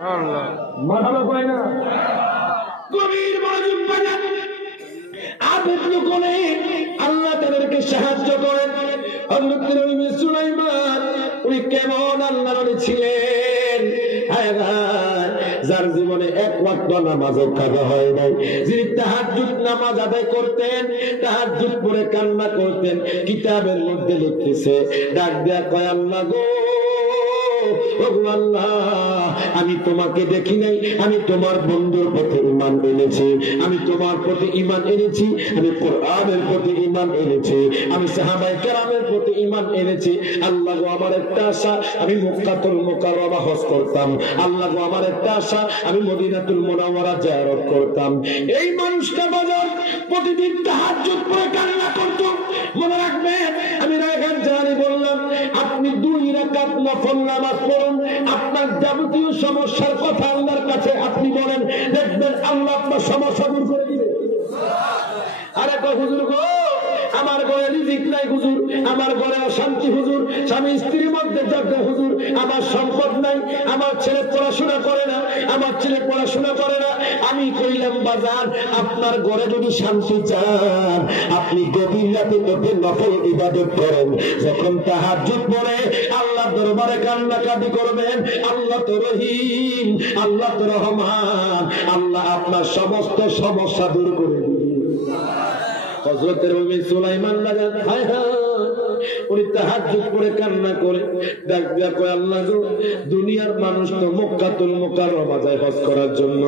মাথাটা পায় না গভীর মনোযোগ বাজান আবেদন করে আল্লাহ তাদেরকে সাহায্য করেন। হযরত নবী সুলাইমান উনি কেমন আল্লাহর নবী ছিলেন, যার জীবনে এক ওয়াক্ত নামাজও কাজা হয় নাই, যিনি তাহাজ্জুদ নামাজ আদায় করতেন, তাহাজ্জুদ পড়ে কান্না করতেন। কিতাবের মধ্যে লিখতেছে, ডাক দেয়া কয় আল্লাহ গো আল্লাহ, আমি তোমাকে দেখি নাই, আমি তোমার বন্ধুর প্রতি ঈমান এনেছি, আমি তোমার প্রতি ঈমান এনেছি, আমি কোরআনের প্রতি ঈমান এনেছি, আমি সাহাবায়ে কেরামের প্রতি ঈমান এনেছি। আল্লাহ গো আমার একটা আশা, আমি মক্কাতুল মুকাররমা হজ করতাম। আল্লাহ গো আমার একটা আশা, আমি মদিনাতুল মুনাওয়ারা জিয়ারত করতাম। এই মানুষটা বাজার প্রতিদিন তাহাজ্জুদ পড়ে কান্না করত। মনে রাখবেন, আমি রায়হান জানি বললাম, আপনি 2 রাকাত নফল নামাজ পড়ুন, আপনার যাবতীয় সমস্যার কথা আল্লাহর কাছে আপনি বলেন, দেখবেন আল্লাহ আপনার সমস্যা দূর করে দিবে। আরে হুজুর গো, আমার ঘরে রিজিক নাই হুজুর, আমার ঘরে অশান্তি হুজুর, স্বামী স্ত্রীর মধ্যে ঝগড়া হুজুর, আমার সম্পদ নাই, আমার ছেলে পড়াশোনা করে না, আমার ছেলে পড়াশোনা করে না। আমি কইলাম বাজার, আপনার ঘরে যদি শান্তি চান, আপনি গভীর রাতে উঠে নফল ইবাদত করেন, যখন তাহাজ্জুদ পড়ে আল্লাহ দরবারে কান্নাকাটি করবেন। আল্লাহ তো রহিম, আল্লাহ তো রহমান, আল্লাহ আপনার সমস্ত সমস্যা দূর করে দিবেন। হযরত নবী সুলাইমান লাগান হায় হায়, উনি তাহাজ্জুদ পড়ে কান্না করে ডাক দিয়া কয় আল্লাহ গো, দুনিয়ার মানুষ তো মক্কাতুল মুকাররমা যায় হজ করার জন্য,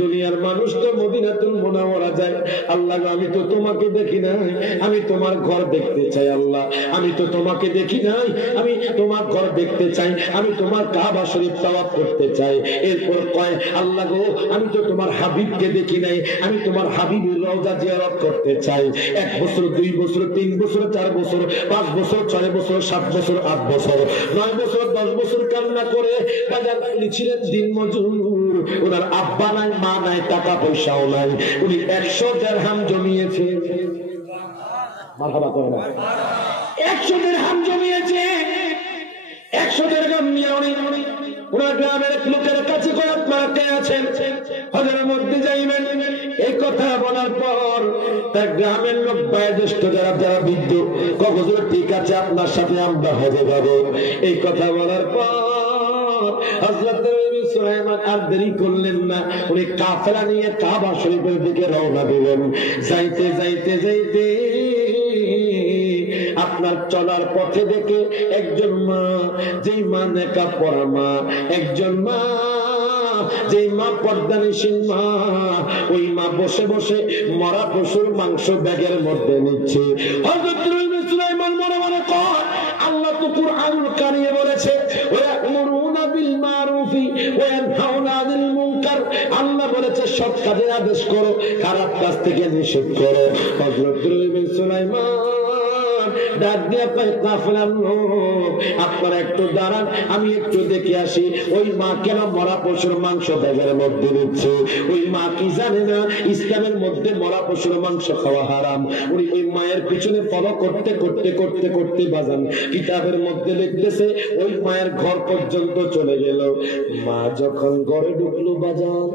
দুনিয়ার মানুষ তো মদিনাতুল মুনাওয়ারা যায়। আল্লাহ গো, আমি তো তোমাকে দেখি নাই, আমি তোমার ঘর দেখতে চাই। আল্লাহ, আমি তো তোমাকে দেখি নাই, আমি তোমার ঘর দেখতে চাই, আমি তোমার কাবা শরীফ তাওয়াফ করতে চাই। এরপর কয় আল্লাহ গো, আমি তো তোমার হাবিবকে দেখি নাই, আমি তোমার হাবিবের রওজা জিয়ারত করতে চাই। 1 বছর 2 বছর 3 বছর 4 বছর 5 বছর 6 বছর 7 বছর 8 বছর 9 বছর 10 বছর কান্না করে বাজার ছিলেন দিন মজুর। ওনার আব্বা নাই, মা নাই, টাকা পয়সাও নাই, উনি 100 দিরহাম জমিয়েছে। মারহাবা করে না, 100 দিরহাম জমিয়েছে। 100 দিরহাম নিয়ে উনি ওনার গ্রামের লোকের কাছে করে আপনারা কে আছেন, হজের মধ্যে যাইবেন। এই কথা বলার পর তার গ্রামের লোক বয়োজ্যেষ্ঠ যারা যারা বৃদ্ধ কবজর ঠিক আছে আপনার সাথে আমরা হজে যাবো। এই কথা বলার পর হযরত নবী সুলাইমান আর দেরি করলেন না, উনি কাফেলা নিয়ে কাবা শরীফের দিকে রওনা দিলেন। যাইতে যাইতে যাইতে আপনার চলার পথে দেখে একজন মা, যেই মা নেকাব পরা মা, একজন মা যেই মা পর্দানিসীন মা, ওই মা বসে বসে মরা পশুর মাংস ব্যাগের মধ্যে নিচ্ছে। হযরত নবী সুলাইমান মনে মনে কয়, আল্লাহ তো কুরআনুল কারীমে বলেছে ওয়া'মুরুনা বিল মারুফি ওয়া ইয়ানহাউনা আনিল মুনকার, আল্লাহ বলেছে সৎ কাজের আদেশ করো, খারাপ কাজ থেকে নিষেধ করো। হযরত নবী সুলাইমান ডাক দিয়া পায় কাফেলার লোক, আপনারা একটু দাঁড়ান, আমি একটু দেখে আসি ওই মা কেন মরা পশুর মাংস ব্যাগের মধ্যে দিচ্ছে। ওই মা কি জানে না ইসলামের মধ্যে মরা পশুর মাংস খাওয়া হারাম? উনি ওই মায়ের পিছনে ফলো করতে করতে করতে করতে বাজান কিতাবের মধ্যে লিখতেছে ওই মায়ের ঘর পর্যন্ত চলে গেল। মা যখন ঘরে ঢুকলো বাজান,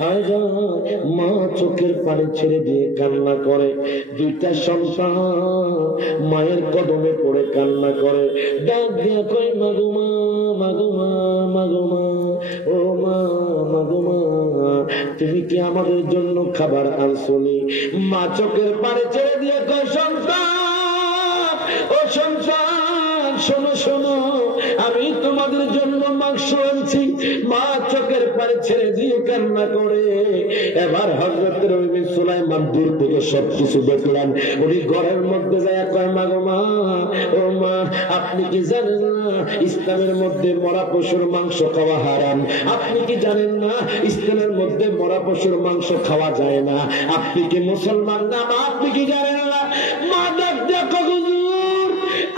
হায় হায়, মা চোখের পানি ছেড়ে দিয়ে কান্না করে। 2টা সন্তান মায়ের কদমে পড়ে কান্না করে, ডাক দিয়া কয় মাগো মা, মাগো মা, মাগো মা, ও মা, মাগো মা, তুমি কি আমাদের জন্য খাবার আনছনি? মা চোখের পানি ছেড়ে দিয়ে কয় সন্তান, ও সন্তান, শোনো শোনো, আমি তোমাদের জন্য মাংস আনছি। মা চোখের পানি ছেড়ে দিয়ে কান্না করে। এবার হযরত নবী সুলাইমান দূর থেকে সবকিছু দেখলেন। উনি ঘরের মধ্যে যায় কয় মাগো মা, ও মা, আপনি কি জানেন না ইসলামের মধ্যে মরা পশুর মাংস খাওয়া হারাম? আপনি কি জানেন না ইসলামের মধ্যে মরা পশুর মাংস খাওয়া যায় না? আপনি কি মুসলমান না? আপনি কি জানেন না? মা ডাক দেখো হুজুর,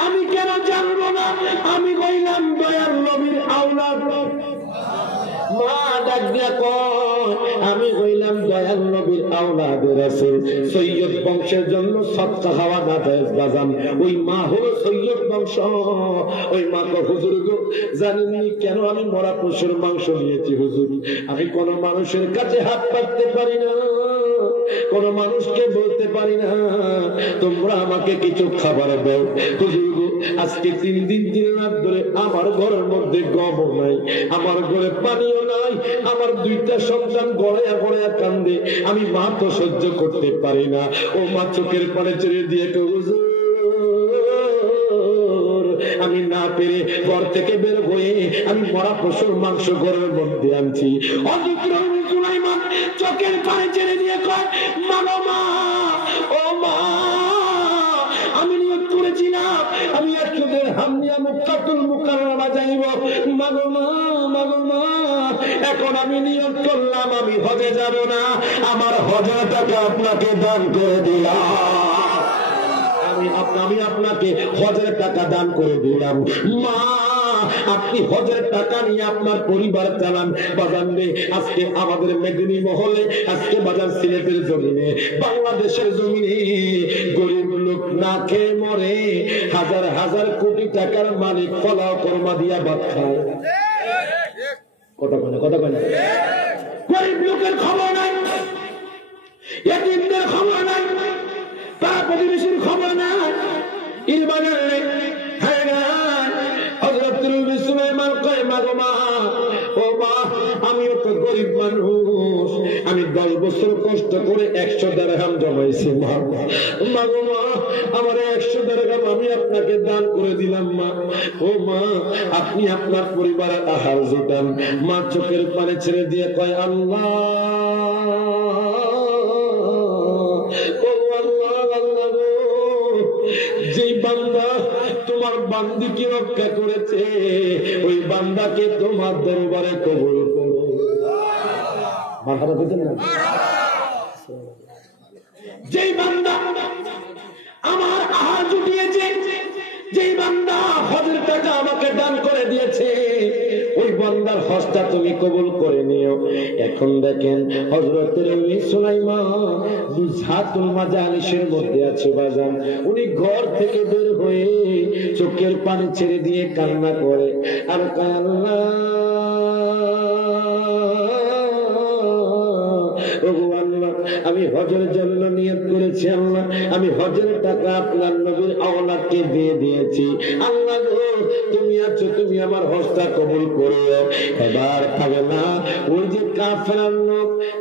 আমি কেন জানবো না? আমি কইলাম দয়ার নবীর আওলাদ। মা ডাক দিয়া কয় আমি হইলাম দয়াল নবীর আওলাদের রাসূল। সৈয়দ বংশের জন্য সদকা খাওয়া না জায়েজ বাজান। ওই মা হলো সৈয়দ বংশ। ওই মা তো হুজুর গো জানেননি কেন আমি মরা পশুর মাংস নিয়েছি হুজুর? আমি কোন মানুষের কাছে হাত পাততে পারি না, কোন মানুষকে বলতে পারি না তোমরা আমাকে কিছু খাবার দাও হুজুর গো। আজকে 3 দিন 3 রাত ধরে আমার ঘরের মধ্যে গম নাই, আমার ঘরে পানিও নাই, আমার 2টা সন্তান গড়াইয়া গড়াইয়া কান্দে, আমি মা তো সহ্য করতে পারি না। ও মা চোখের পানি ছেড়ে দিয়ে হুজুর আমি না পেরে ঘর থেকে বের হয়ে আমি মরা পশুর মাংস ঘরের মধ্যে আনছি। সুলাইমান চোখের পানি ছেড়ে দিয়ে কয় মা গো মা, ও মা আমি নিয়ত করেছিলাম আমি 100 দিরহাম নিয়ে মক্কাতুল মুকাররমা যাইব। মা গো মা, মা গো মা, এখন আমি নিয়ত করলাম আমি হজে যাব না, আমার হজের টাকা আপনাকে দান করে দিলাম। আমি আপনাকে হজের টাকা দান করে দিলাম। মা আপনি হজের টাকা নিয়ে আপনার পরিবার চালান। বাজান রে আজকে আমাদের মেদিনী মহলে, আজকে বাজার সিলেটের জমিনে, বাংলাদেশের জমিনে গরিব লোক না খেয়ে মরে, হাজার হাজার কোটি টাকার মালিক ফলাও কর্মা দিয়া ভাত খায়। কথা বলে কথা বলে গরিব লোকের খবর নাই, এতিমদের খবর নাই, পাড়া প্রতিবেশীর খবর নাই, ইরবানের নেই। আমিও তো গরিব মানুষ, আমি 10 বছর কষ্ট করে 100 দিরহাম জমাইছি মা। মা গো মা, আমার 100 দিরহাম আমি আপনাকে দান করে দিলাম মা। ও মা আপনি আপনার পরিবারের আহার জোটান। মা চোখের পানি ছেড়ে দিয়ে কয় আল্লাহ, যেই বান্দা তোমার বান্দিকে রক্ষা করেছে ওই বান্দাকে তোমার দরবারে কবুল করো। মারহাবা দিতেন না? যেই বান্দা আমার আহার জুটিয়েছে, যেই বান্দা হজের টাকা আমাকে দান করে দিয়েছে, ওই বান্দার হজটা তুমি কবুল করে নিও। এখন দেখেন হযরতের সুলাইমান বুঝাতুল মাজালিসের মধ্যে আছে বাজান। উনি ঘর থেকে বের হয়ে চোখের পানি ছেড়ে দিয়ে কান্না করে আর কয় আল্লাহ, আমি হজের জন্য নিয়ত করেছি আল্লাহ, আমি হজের টাকা আপনার নবীর আওলাদকে দিয়ে দিয়েছি। আল্লাহ গো তুমি আছো, তুমি আমার হজটা কবুল করো। এবার পাবে না ওই যে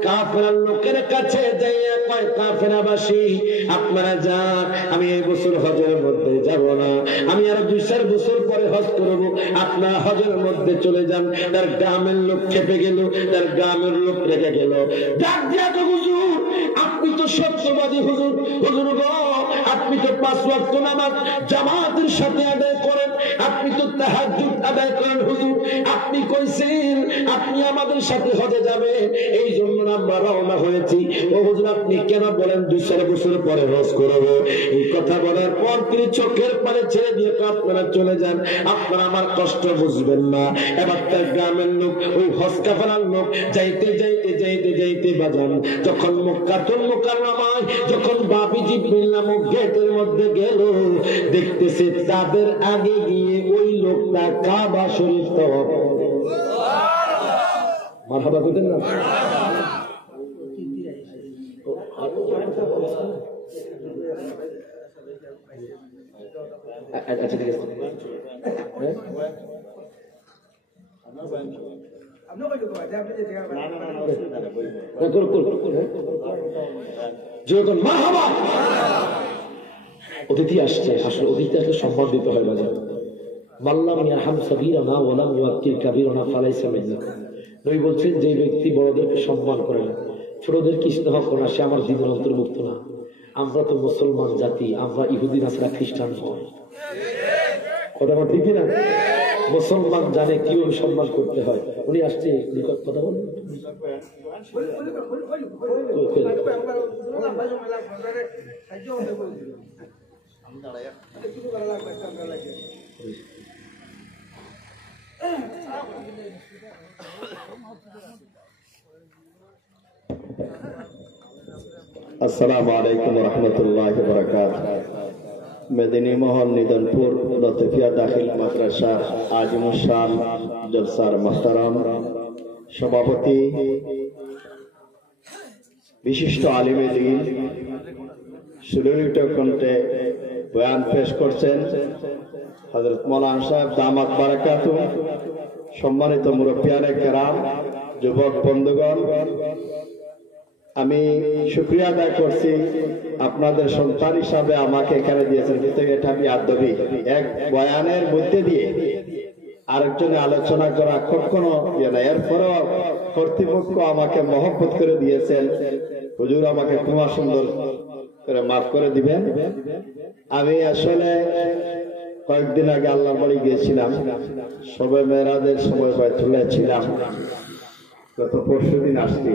কাফেরার লোকের কাছে যাইয়া কয় কাফেরাবাসী আপনারা যান, আমি এই বছর হজের মধ্যে যাব না, আমি আর 2-4 বছর পরে হজ করব, আপনারা হজের মধ্যে চলে যান। তার গ্রামের লোক খেপে গেল, তার গ্রামের লোক রেগে গেল, ডাক দিয়া তো হুজুর আপনি তো সত্যবাদী হুজুর, হুজুর গো আপনি তো 5 ওয়াক্ত নামাজ জামাতের সাথে আদায় করেন, আপনি তো তাহাজ্জুদ আদায় করেন হুজুর, আপনি কইছেন আপনি আমাদের সাথে হজে যাবেন, এই জন্য আমরা রওনা হয়েছি। ও হুজুর আপনি কেন বলেন 2-4 বছর পরে হজ করব? এই কথা বলার পর তিনি চোখের পানি ছেড়ে দিয়ে আপনারা চলে যান, আপনারা আমার কষ্ট বুঝবেন না। এবার তার গ্রামের লোক, ওই হজ কাফেলার লোক যাইতে যাইতে যাইতে যাইতে বাজান যখন মক্কাতুল মুকাররমায় যখন বাবি জিবরিল নামক গেটের মধ্যে গেল, দেখতেছে তাদের আগে গিয়ে ওই লোকটা কাবা শরীফ তওয়াফ করে। মারহাবা বলেন না? আচ্ছা ঠিক আছে। অতিথি আসছে, আসলে অতিথি আসলে সম্মান দিতে হয় বাজার। মাল্লাম ইয়ারহাম সাগীরানা ওয়া লাম ইউআক্কির কাবীরানা ফালাইসা মিন্না। নবী বলছেন যে ব্যক্তি বড়দেরকে সম্মান করে না, ছোটদেরকে স্নেহ করে না, সে আমার দ্বীনের অন্তর্ভুক্ত না। আমরা তো মুসলমান জাতি, আমরা ইহুদি নাসারা খ্রিস্টান নয়। কথা বল ঠিক না? মুসলমান জানে কিভাবে সম্মান করতে হয়। উনি আসছে কথা বলেন। আসসালামু আলাইকুম ওয়া রাহমাতুল্লাহি ওয়া বারাকাতুহু। মেদিনী মোহন নিদনপুর লতিফিয়া দাখিল মাদ্রাসা আজিমুস শান জলসার মুহতারাম সভাপতি, বিশিষ্ট আলিমে দ্বীন, সুললিত কণ্ঠে বয়ান পেশ করছেন হযরত মাওলানা সাহেব দামাত বারাকাতুহু। সম্মানিত মুরব্বিয়ানে কেরাম, যুবক বন্ধুগণ, আমি শুকরিয়া আদায় করছি আপনাদের সন্তান হিসাবে আমাকে এখানে দিয়েছেন, কিন্তু এটা আমি আদবি এক বয়ানের মধ্যে দিয়ে আরেকজনে আলোচনা করা কখনো ইয়ে না। এরপরেও কর্তৃপক্ষ আমাকে মহব্বত করে দিয়েছেন, হুজুর আমাকে খুব সুন্দর করে মাফ করে দিবেন। আমি আসলে কয়েকদিন আগে আল্লাহর বাড়ি গিয়েছিলাম, শবে মেরাজের সময় বাইতুল্লাহ ছিলাম, গত পরশুদিন আসছি।